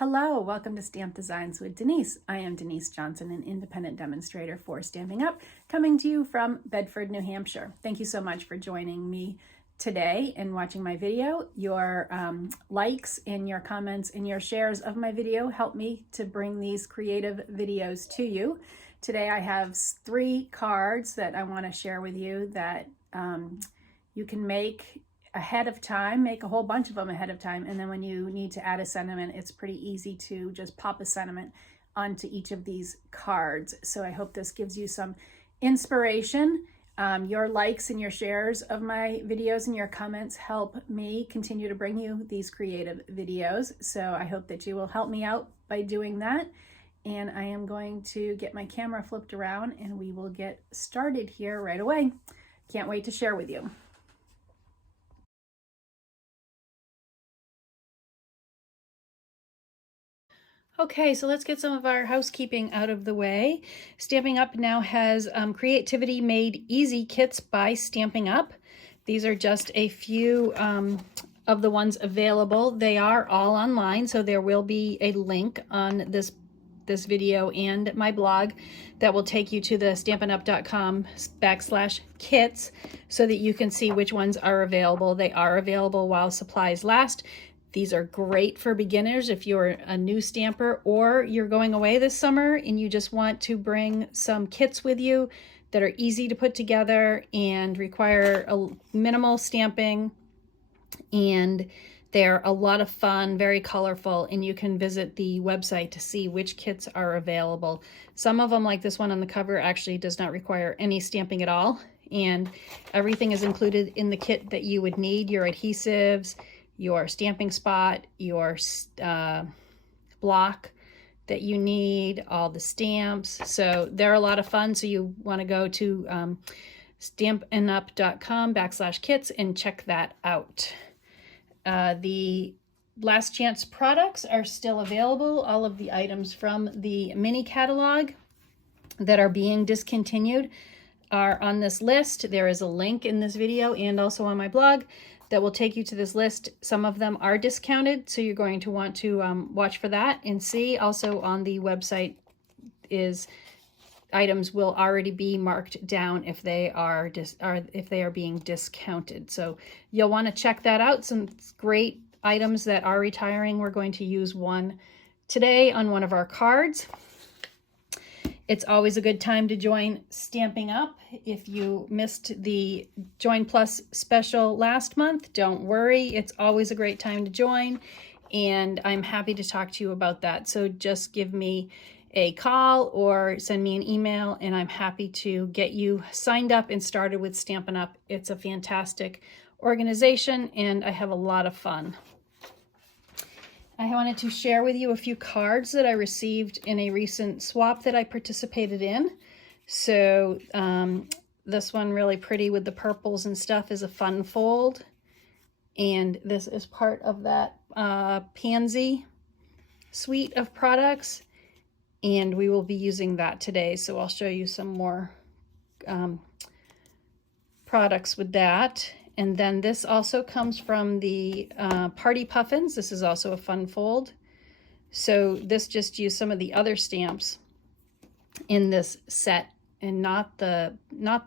Hello, welcome to Stamp Designs with Denise. I am Denise Johnson, an independent demonstrator for Stampin' Up, coming to you from Bedford, New Hampshire. Thank you so much for joining me today and watching my video. Your likes and your comments and your shares of my video help me to bring these creative videos to you. Today I have 3 cards that I want to share with you that you can make ahead of time, make a whole bunch of them ahead of time, and then when you need to add a sentiment, it's pretty easy to just pop a sentiment onto each of these cards. So I hope this gives you some inspiration. Your likes and your shares of my videos and your comments help me continue to bring you these creative videos. So I hope that you will help me out by doing that. And I am going to get my camera flipped around and we will get started here right away. Can't wait to share with you. Okay, so let's get some of our housekeeping out of the way. Stampin' Up now has Creativity Made Easy kits by Stampin' Up. These are just a few of the ones available. They are all online, so there will be a link on this video and my blog that will take you to the stampinup.com/kits so that you can see which ones are available. They are available while supplies last. These are great for beginners if you're a new stamper or you're going away this summer and you just want to bring some kits with you that are easy to put together and require a minimal stamping, and they're a lot of fun, very colorful, and you can visit the website to see which kits are available. Some of them, like this one on the cover, actually does not require any stamping at all, and everything is included in the kit that you would need: your adhesives, your stamping spot, your block that you need, all the stamps. So they're a lot of fun. So you want to go to stampinup.com/kits and check that out. The last chance products are still available. All of the items from the mini catalog that are being discontinued are on this list. There is a link in this video and also on my blog that will take you to this list. Some of them are discounted, so you're going to want to watch for that and see. Also on the website is items will already be marked down if they are being discounted. So you'll want to check that out. Some great items that are retiring. We're going to use one today on one of our cards. It's always a good time to join Stampin' Up. If you missed the Join Plus special last month, don't worry. It's always a great time to join, and I'm happy to talk to you about that. So just give me a call or send me an email, and I'm happy to get you signed up and started with Stampin' Up. It's a fantastic organization, and I have a lot of fun. I wanted to share with you a few cards that I received in a recent swap that I participated in. So this one, really pretty with the purples and stuff, is a fun fold. And this is part of that Pansy suite of products. And we will be using that today. So I'll show you some more products with that. And then this also comes from the Party Puffins. This is also a fun fold. So this just used some of the other stamps in this set and not the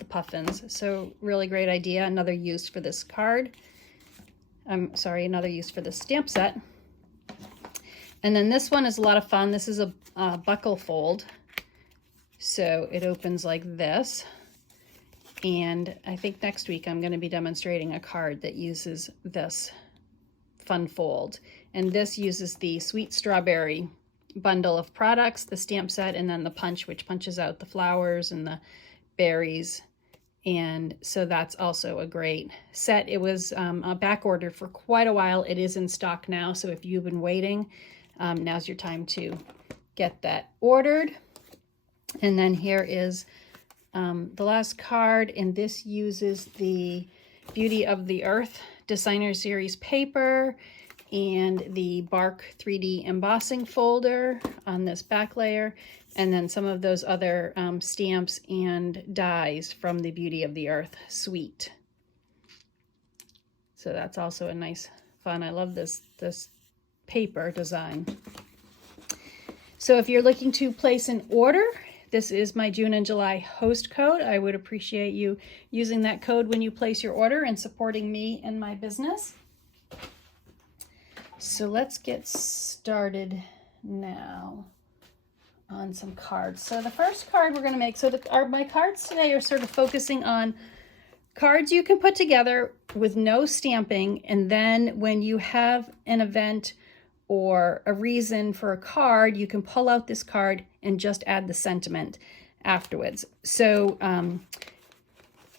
Puffins. So really great idea. Another use for this card. I'm sorry, another use for this stamp set. And then this one is a lot of fun. This is a buckle fold. So it opens like this. And I think next week I'm going to be demonstrating a card that uses this fun fold. And this uses the Sweet Strawberry bundle of products, the stamp set, and then the punch, which punches out the flowers and the berries. And so that's also a great set. It was a back order for quite a while. It is in stock now. So if you've been waiting, now's your time to get that ordered. And then here is the last card, and this uses the Beauty of the Earth Designer Series paper and the Bark 3D embossing folder on this back layer, and then some of those other stamps and dies from the Beauty of the Earth suite. So that's also a nice fun. I love this paper design. So if you're looking to place an order, this is my June and July host code. I would appreciate you using that code when you place your order and supporting me and my business. So let's get started now on some cards. So the first card we're going to make, so my cards today are sort of focusing on cards you can put together with no stamping, and then when you have an event or a reason for a card, you can pull out this card and just add the sentiment afterwards. So,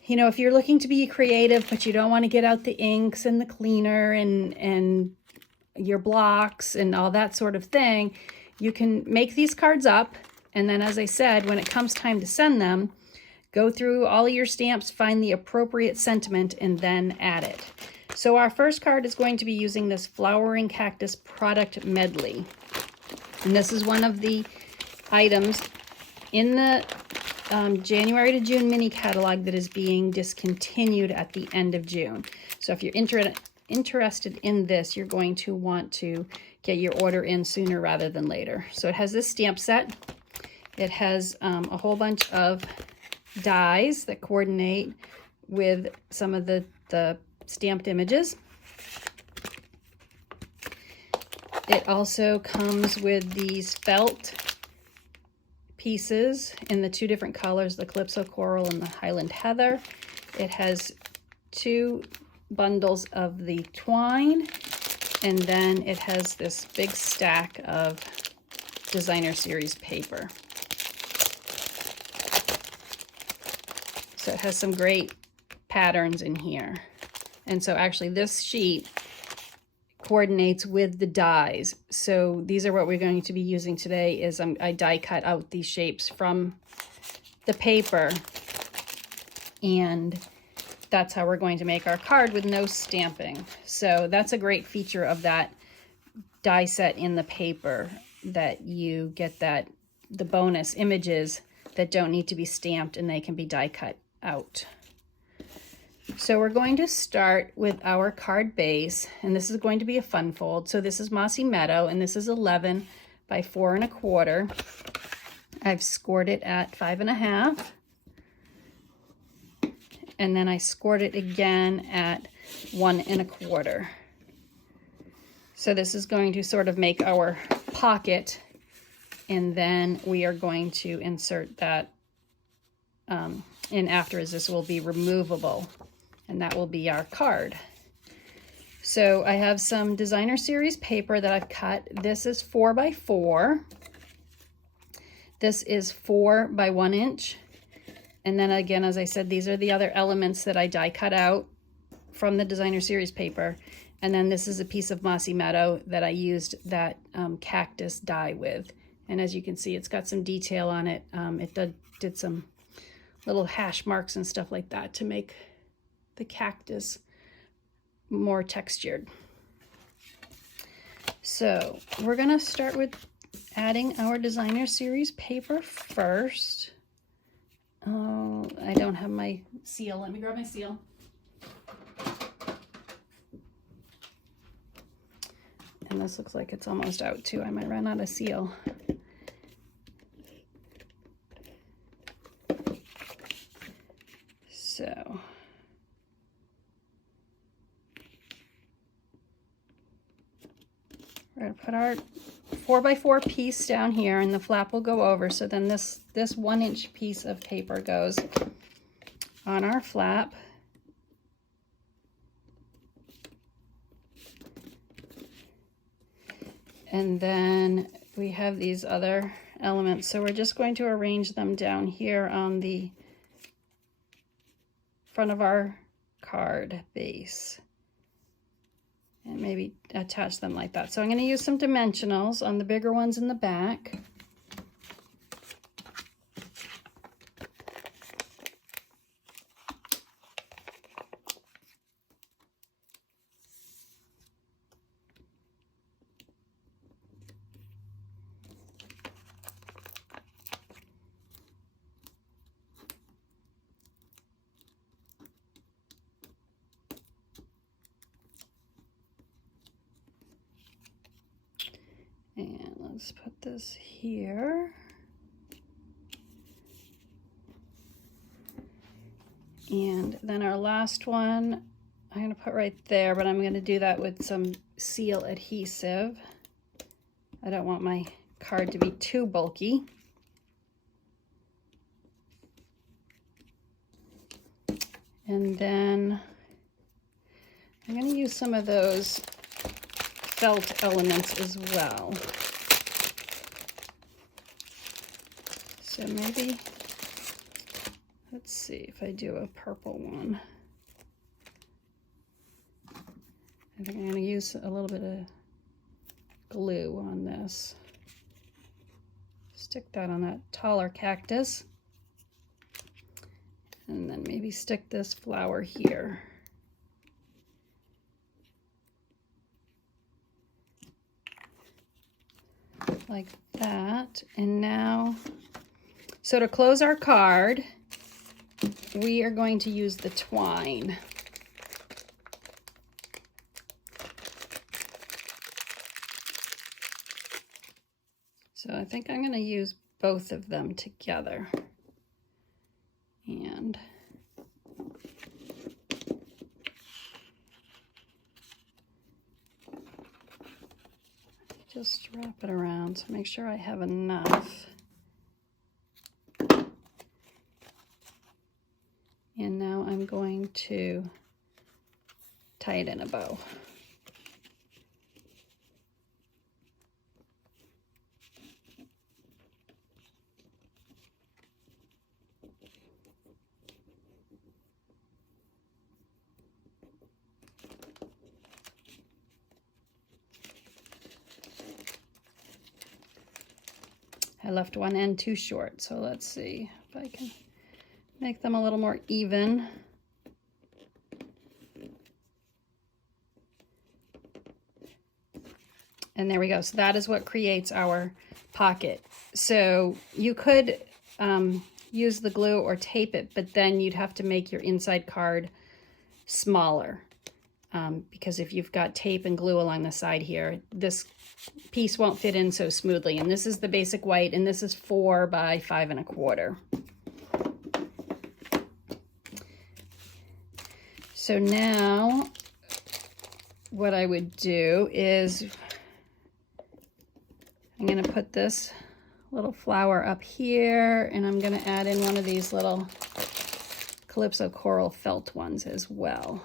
you know, if you're looking to be creative, but you don't want to get out the inks and the cleaner and your blocks and all that sort of thing, you can make these cards up. And then, as I said, when it comes time to send them, go through all of your stamps, find the appropriate sentiment, and then add it. So our first card is going to be using this Flowering Cactus product medley. And this is one of the items in the January to June mini catalog that is being discontinued at the end of June. So if you're interested in this, you're going to want to get your order in sooner rather than later. So it has this stamp set. It has a whole bunch of dies that coordinate with some of the stamped images. It also comes with these felt pieces in the two different colors, the Calypso Coral and the Highland Heather. It has 2 bundles of the twine, and then it has this big stack of designer series paper. So it has some great patterns in here. And so actually this sheet coordinates with the dies. So these are what we're going to be using today. Is I die cut out these shapes from the paper, and that's how we're going to make our card with no stamping. So that's a great feature of that die set in the paper, that you get the bonus images that don't need to be stamped, and they can be die cut out. So we're going to start with our card base, and this is going to be a fun fold. So this is Mossy Meadow, and this is 11 by 4 1/4. I've scored it at 5 1/2, and then I scored it again at 1 1/4. So this is going to sort of make our pocket, and then we are going to insert that in after, as this will be removable, and that will be our card. So I have some designer series paper that I've cut. This is 4 by 4. This is 4 by 1 inch. And then again, as I said, these are the other elements that I die cut out from the designer series paper. And then this is a piece of Mossy Meadow that I used that cactus die with. And as you can see, it's got some detail on it. It did some little hash marks and stuff like that to make the cactus more textured. So we're gonna start with adding our designer series paper first. Oh, I don't have my seal. Let me grab my seal. And this looks like it's almost out too. I might run out of seal. So we're going to put our 4 by 4 piece down here, and the flap will go over. So then this 1 inch piece of paper goes on our flap. And then we have these other elements. So we're just going to arrange them down here on the front of our card base, and maybe attach them like that. So I'm going to use some dimensionals on the bigger ones in the back. And let's put this here. And then our last one, I'm going to put right there, but I'm going to do that with some seal adhesive. I don't want my card to be too bulky. And then I'm going to use some of those felt elements as well. So maybe, let's see if I do a purple one. I think I'm going to use a little bit of glue on this. Stick that on that taller cactus. And then maybe stick this flower here. Like that. And now, so to close our card, we are going to use the twine. So I think I'm going to use both of them together. And just wrap it around to make sure I have enough. And now I'm going to tie it in a bow. I left one end too short, so let's see if I can make them a little more even. And there we go. So that is what creates our pocket. So you could use the glue or tape it, but then you'd have to make your inside card smaller. Because if you've got tape and glue along the side here, this piece won't fit in so smoothly. And this is the basic white, and this is 4 by 5 1/4. So now what I would do is I'm going to put this little flower up here, and I'm going to add in one of these little Calypso coral felt ones as well.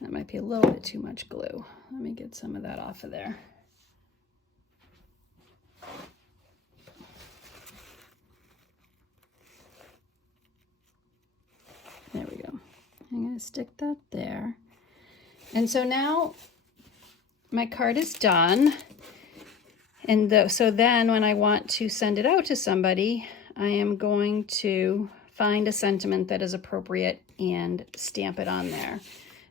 That might be a little bit too much glue. Let me get some of that off of there. There we go. I'm going to stick that there. And so now my card is done. And so then when I want to send it out to somebody, I am going to find a sentiment that is appropriate and stamp it on there.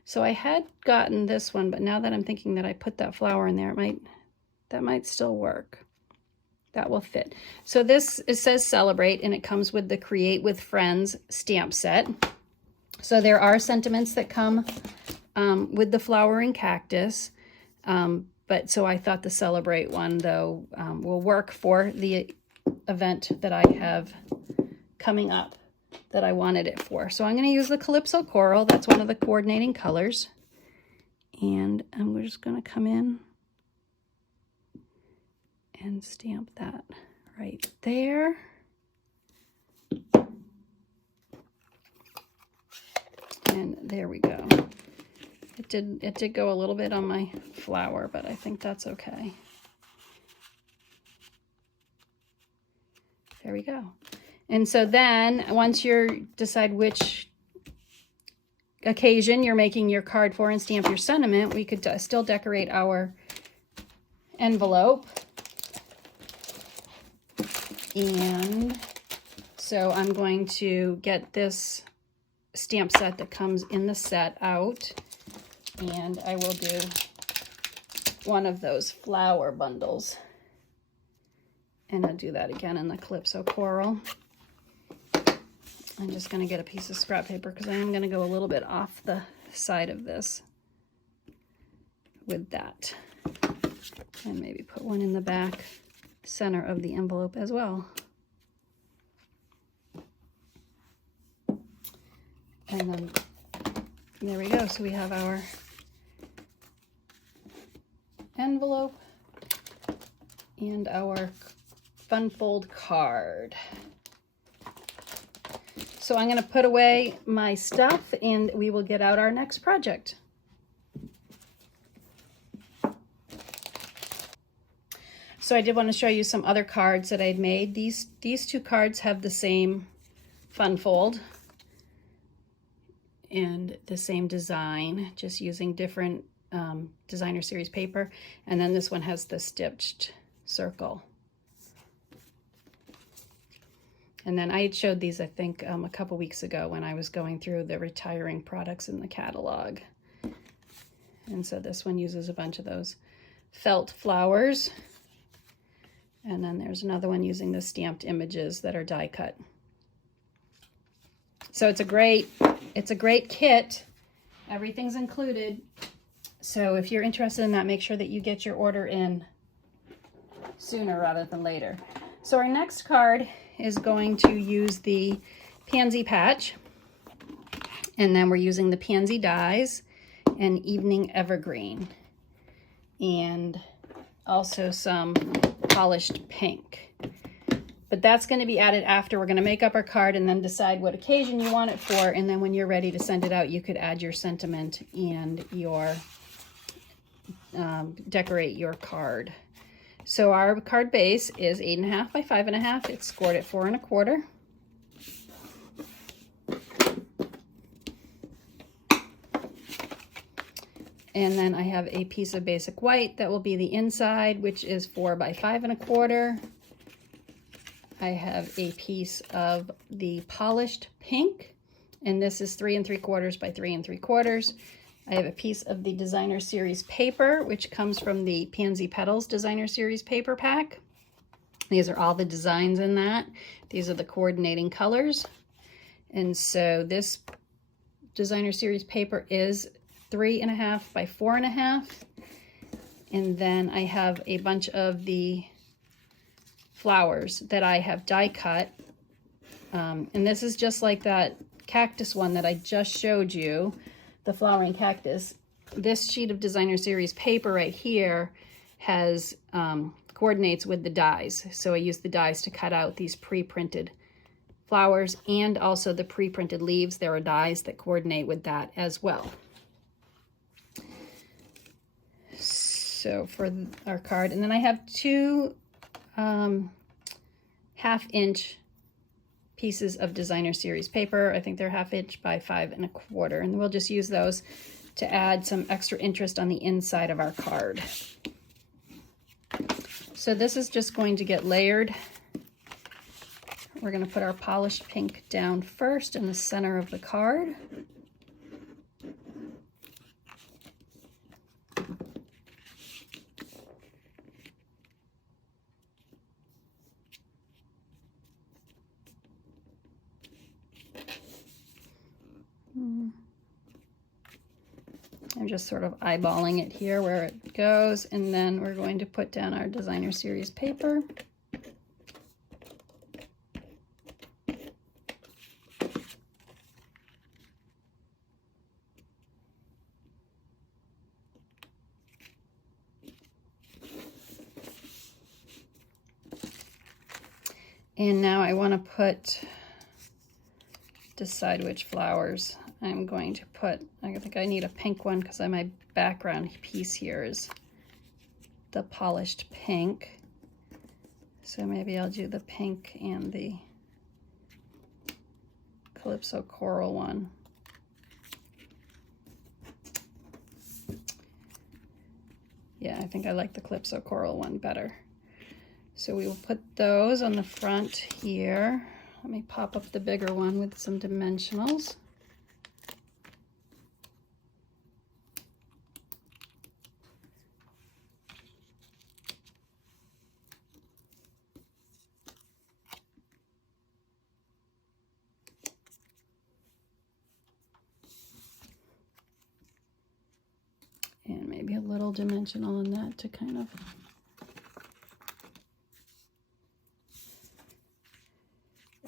So I had gotten this one, but now that I'm thinking that I put that flower in there, that might still work. That will fit. So this, it says Celebrate, and it comes with the Create with Friends stamp set. So there are sentiments that come with the flowering cactus, but so I thought the Celebrate one, though, will work for the event that I have coming up that I wanted it for. So I'm going to use the Calypso Coral. That's one of the coordinating colors. And I'm just going to come in and stamp that right there. And there we go. It did go a little bit on my flower, but I think that's okay. There we go. And so then once you decide which occasion you're making your card for and stamp your sentiment, we could still decorate our envelope. And so I'm going to get this stamp set that comes in the set out, and I will do one of those flower bundles. And I'll do that again in the Calypso Coral. I'm just going to get a piece of scrap paper because I am going to go a little bit off the side of this with that. And maybe put one in the back center of the envelope as well. And then there we go. So we have our envelope and our fun fold card. So I'm going to put away my stuff and we will get out our next project. So I did want to show you some other cards that I'd made. These two cards have the same fun fold and the same design, just using different designer series paper. And then this one has the stitched circle. And then I had showed these, I think, a couple weeks ago when I was going through the retiring products in the catalog. And so this one uses a bunch of those felt flowers. And then there's another one using the stamped images that are die cut. So it's a great kit. Everything's included. So if you're interested in that, make sure that you get your order in sooner rather than later. So our next card is going to use the pansy patch, and then we're using the pansy dies and evening evergreen, and also some polished pink. But that's going to be added after. We're going to make up our card and then decide what occasion you want it for, and then when you're ready to send it out, you could add your sentiment and your decorate your card. So our card base is 8.5 by 5.5. It's scored at 4 1/4. And then I have a piece of basic white that will be the inside, which is 4 by 5 1/4. I have a piece of the polished pink, and this is 3 3/4 by 3 3/4. I have a piece of the Designer Series paper, which comes from the Pansy Petals Designer Series paper pack. These are all the designs in that. These are the coordinating colors. And so this Designer Series paper is 3.5 by 4.5. And then I have a bunch of the flowers that I have die cut. And this is just like that cactus one that I just showed you, the flowering cactus. This sheet of Designer Series paper right here has coordinates with the dies. So I use the dies to cut out these pre-printed flowers and also the pre-printed leaves. There are dies that coordinate with that as well. So for our card, and then I have two 1/2-inch pieces of Designer Series paper. I think they're 1/2 inch by 5 1/4, and we'll just use those to add some extra interest on the inside of our card. So this is just going to get layered. We're going to put our polished pink down first in the center of the card. I'm just sort of eyeballing it here where it goes, and then we're going to put down our Designer Series paper. And now I want to decide which flowers I'm going to put. I think I need a pink one because my background piece here is the polished pink. So maybe I'll do the pink and the Calypso Coral one. Yeah, I think I like the Calypso Coral one better. So we will put those on the front here. Let me pop up the bigger one with some dimensionals. little dimensional in that to kind of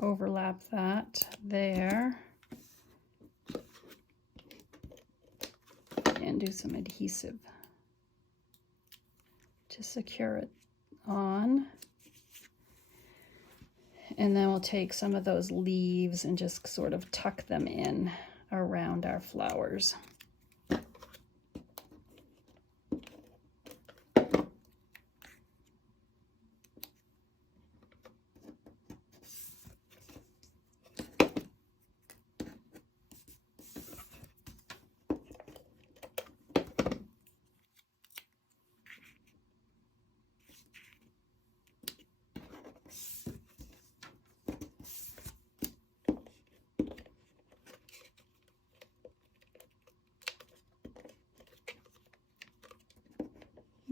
overlap that there. And do some adhesive to secure it on. And then we'll take some of those leaves and just sort of tuck them in around our flowers.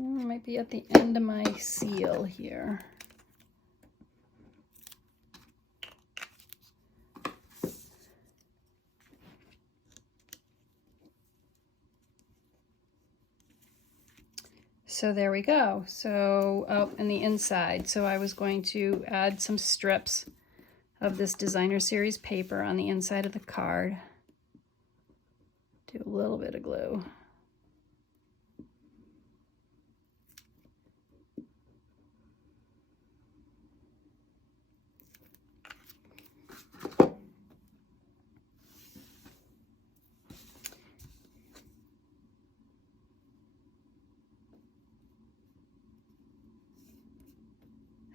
Might be at the end of my seal here. So there we go. So up in the inside. So I was going to add some strips of this designer series paper on the inside of the card. Do a little bit of glue.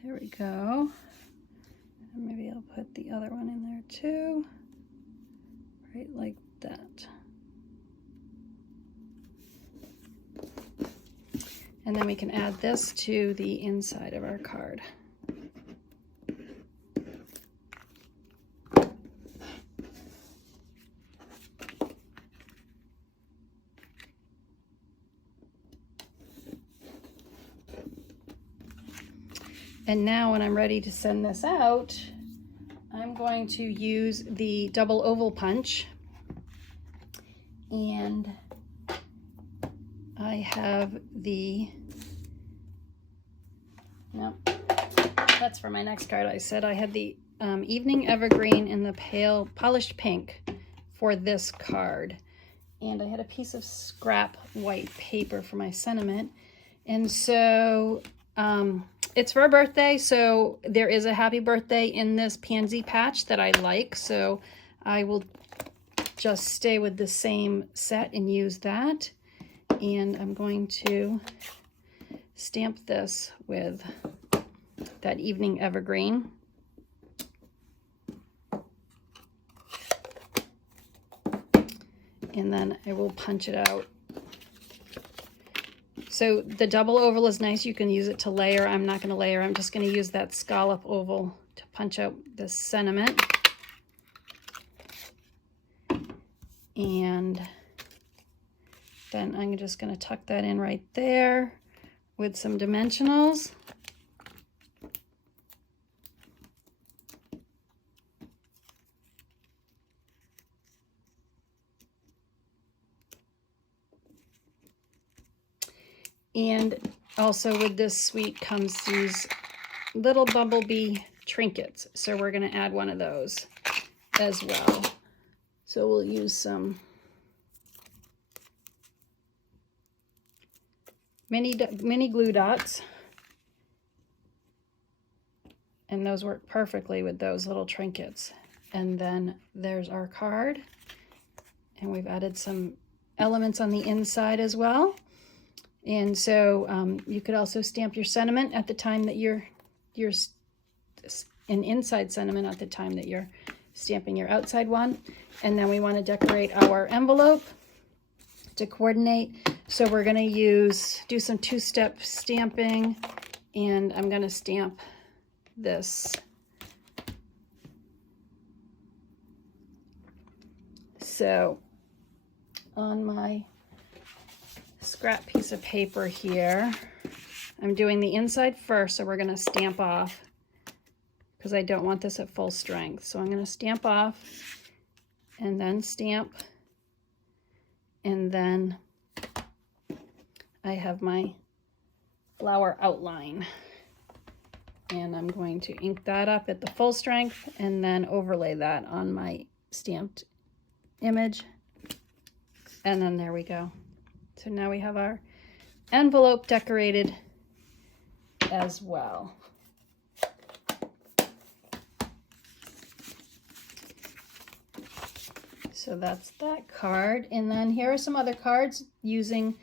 There we go. And maybe I'll put the other one in there too, right like that. And then we can add this to the inside of our card. And now when I'm ready to send this out, I'm going to use the double oval punch. And I have the, no, that's for my next card. I said I had the Evening Evergreen in the pale polished pink for this card. And I had a piece of scrap white paper for my sentiment. And so, it's for a birthday, so there is a happy birthday in this pansy patch that I like, so I will just stay with the same set and use that. And I'm going to stamp this with that Evening Evergreen. And then I will punch it out. So the double oval is nice. You can use it to layer. I'm not going to layer. I'm just going to use that scallop oval to punch out the sentiment. And then I'm just going to tuck that in right there with some dimensionals. And also with this suite comes these little bumblebee trinkets. So we're going to add one of those as well. So we'll use some mini glue dots. And those work perfectly with those little trinkets. And then there's our card. And we've added some elements on the inside as well. And so you could also stamp your sentiment at the time that you're an inside sentiment at the time that you're stamping your outside one. And then we want to decorate our envelope to coordinate. So we're going to do some two-step stamping, and I'm going to stamp this. So on my scrap piece of paper here, I'm doing the inside first, so we're going to stamp off because I don't want this at full strength. So I'm going to stamp off and then stamp, and then I have my flower outline. And I'm going to ink that up at the full strength and then overlay that on my stamped image. And then there we go. So now we have our envelope decorated as well. So that's that card. And then here are some other cards using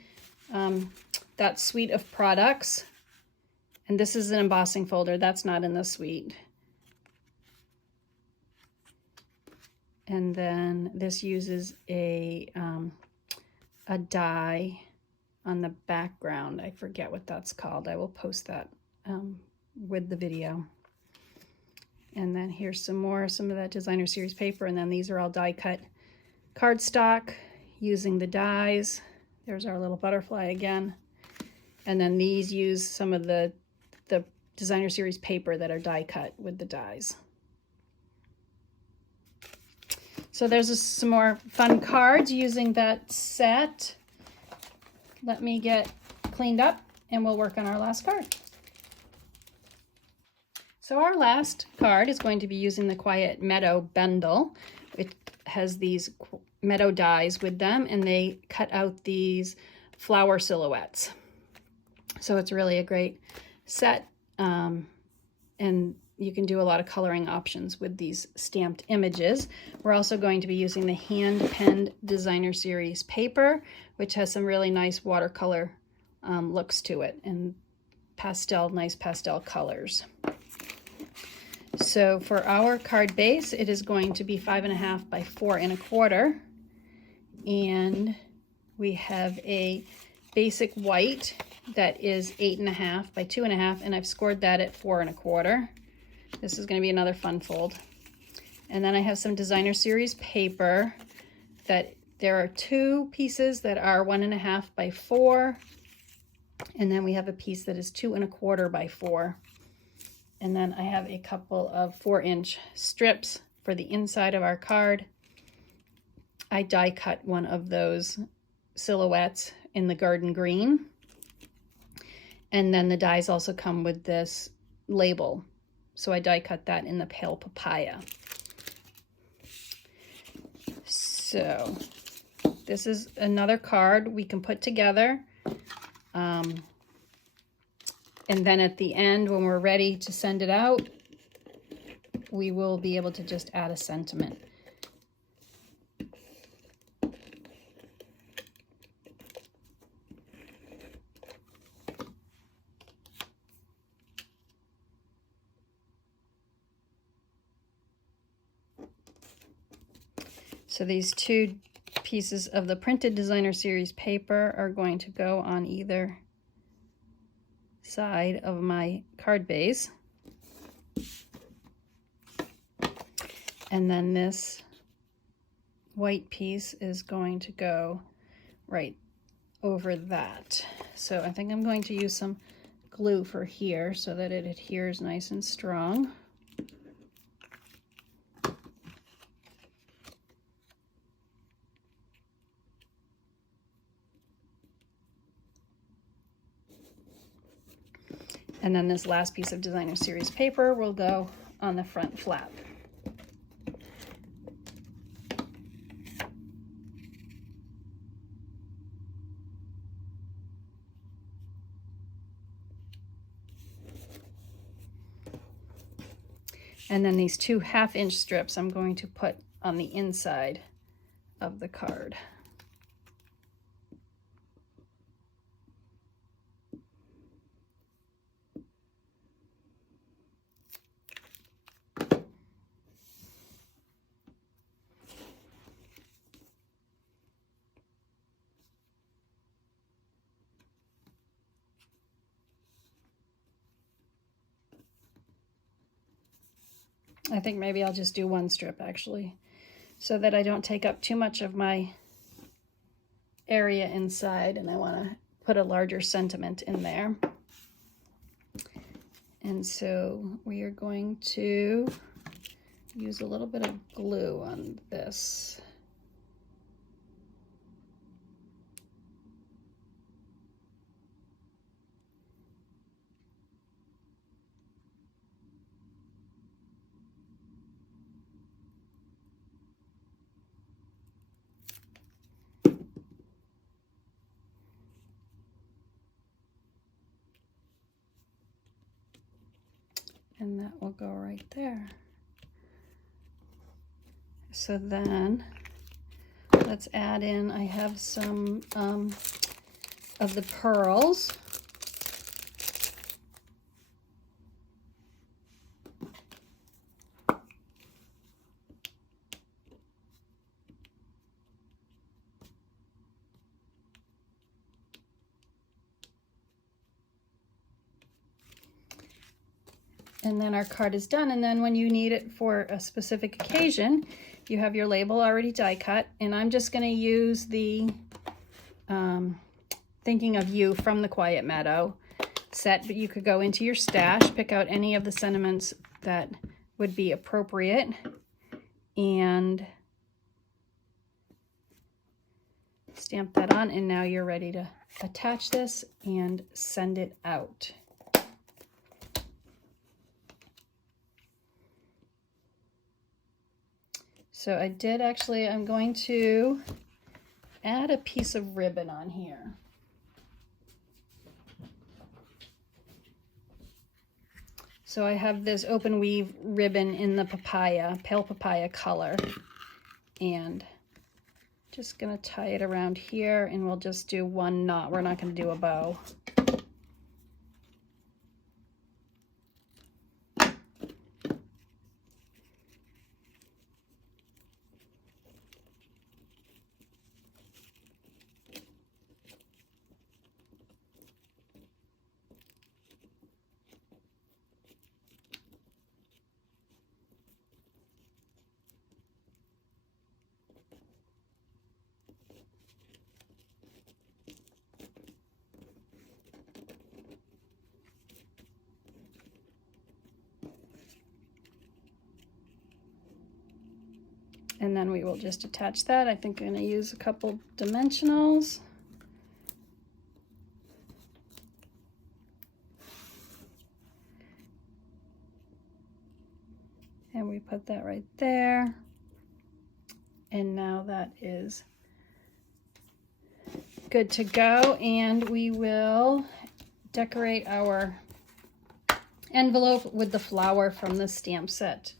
that suite of products. And this is an embossing folder. That's not in the suite. And then this uses a die on the background. I forget what that's called. I will post that with the video. And then here's some of that designer series paper. And then these are all die cut cardstock using the dies. There's our little butterfly again. And then these use some of the designer series paper that are die cut with the dies. So there's some more fun cards using that set. Let me get cleaned up and we'll work on our last card. So our last card is going to be using the Quiet Meadow bundle. It has these meadow dies with them, and they cut out these flower silhouettes. So it's really a great set, and you can do a lot of coloring options with these stamped images. We're also going to be using the hand-penned designer series paper, which has some really nice watercolor looks to it, and nice pastel colors. So for our card base, it is going to be 5.5 by 4 1/4. And we have a basic white that is 8.5 by 2.5, and I've scored that at 4 1/4. This is going to be another fun fold. And then I have some designer series paper that there are 2 pieces that are 1.5 by 4. And then we have a piece that is 2 1/4 by 4. And then I have a couple of 4-inch strips for the inside of our card. I die cut one of those silhouettes in the garden green. And then the dies also come with this label. So I die cut that in the pale papaya. So this is another card we can put together. And then at the end, when we're ready to send it out, we will be able to just add a sentiment. So these 2 pieces of the printed designer series paper are going to go on either side of my card base. And then this white piece is going to go right over that. So I think I'm going to use some glue for here so that it adheres nice and strong. And then this last piece of designer series paper will go on the front flap. And then these 2 1/2-inch strips I'm going to put on the inside of the card. I think maybe I'll just do 1 strip actually, so that I don't take up too much of my area inside, and I want to put a larger sentiment in there. And so we are going to use a little bit of glue on this. And that will go right there. So then let's add in, I have some of the pearls. And then our card is done. And then when you need it for a specific occasion, you have your label already die cut. And I'm just going to use the Thinking of You from the Quiet Meadow set, but you could go into your stash, pick out any of the sentiments that would be appropriate, and stamp that on. And now you're ready to attach this and send it out. So I did actually, I'm going to add a piece of ribbon on here. So I have this open weave ribbon in the papaya, pale papaya color, and just gonna tie it around here, and we'll just do one knot. We're not gonna do a bow. And then we will just attach that. I think I'm going to use a couple dimensionals. And we put that right there. And now that is good to go. And we will decorate our envelope with the flower from the stamp set.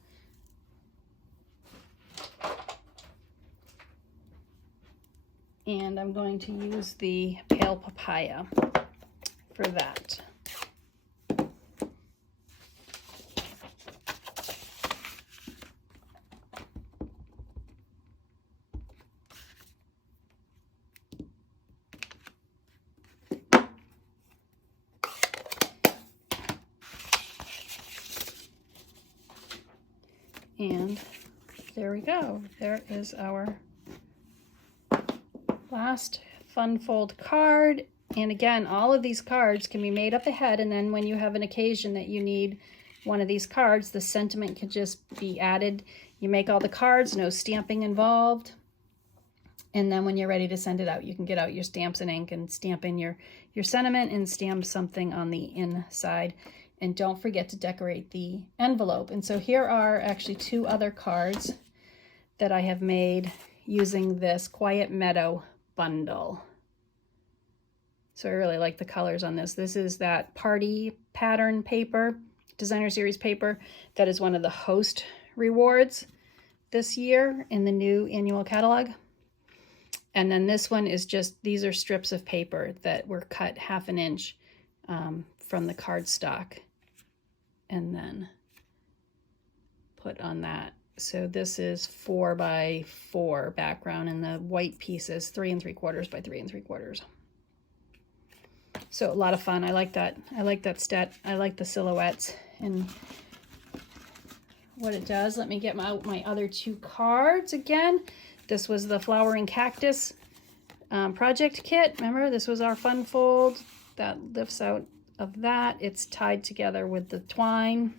And I'm going to use the pale papaya for that. And there we go. There is our last fun fold card. And again, all of these cards can be made up ahead, and then when you have an occasion that you need one of these cards, the sentiment can just be added. You make all the cards, no stamping involved, and then when you're ready to send it out, you can get out your stamps and ink and stamp in your sentiment and stamp something on the inside. And don't forget to decorate the envelope. And so here are actually two other cards that I have made using this Quiet Meadow bundle. So I really like the colors on this. This is that party pattern paper, designer series paper, that is one of the host rewards this year in the new annual catalog. And then this one is just, these are strips of paper that were cut 1/2 inch from the cardstock and then put on that. So this is 4x4 background, and the white piece is 3 3/4 by 3 3/4. So a lot of fun. I like that. I like that set. I like the silhouettes and what it does. Let me get out my other two cards again. This was the Flowering Cactus project kit. Remember, this was our fun fold that lifts out of that. It's tied together with the twine.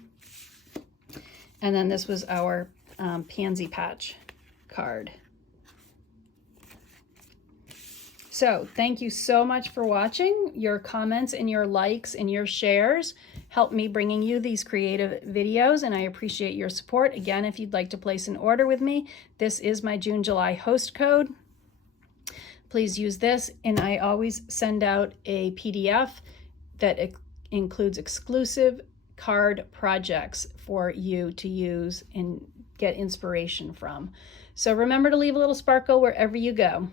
And then this was our pansy patch card. So thank you so much for watching. Your comments and your likes and your shares help me bringing you these creative videos, and I appreciate your support. Again, if you'd like to place an order with me, this is my June-July host code. Please use this, and I always send out a PDF that includes exclusive card projects for you to use and get inspiration from. So remember to leave a little sparkle wherever you go.